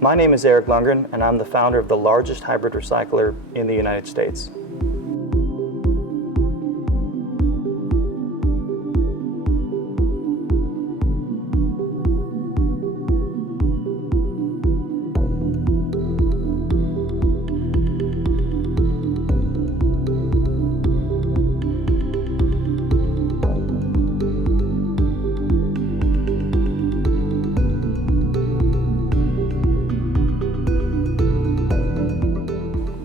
My name is Eric Lundgren, and I'm the founder of the largest hybrid recycler in the United States.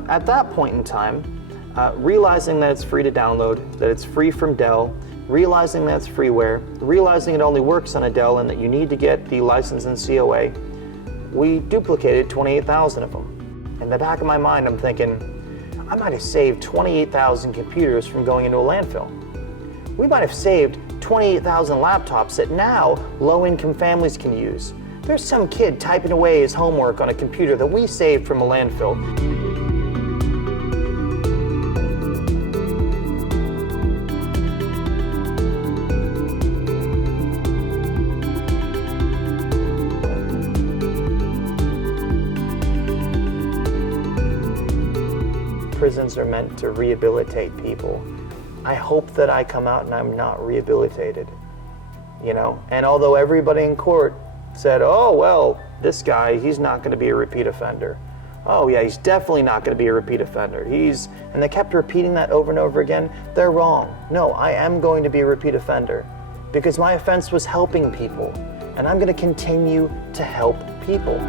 At that point in time, realizing that it's free to download, that it's free from Dell, realizing that it's freeware, realizing it only works on a Dell and that you need to get the license and COA, we duplicated 28,000 of them. In the back of my mind, I'm thinking, I might have saved 28,000 computers from going into a landfill. We might have saved 28,000 laptops that now low-income families can use. There's some kid typing away his homework on a computer that we saved from a landfill. Prisons are meant to rehabilitate people. I hope that I come out and I'm not rehabilitated, you know? And although everybody in court said, oh, well, this guy, he's not gonna be a repeat offender. Oh yeah, he's definitely not gonna be a repeat offender. And they kept repeating that over and over again. They're wrong. No, I am going to be a repeat offender because my offense was helping people, and I'm gonna continue to help people.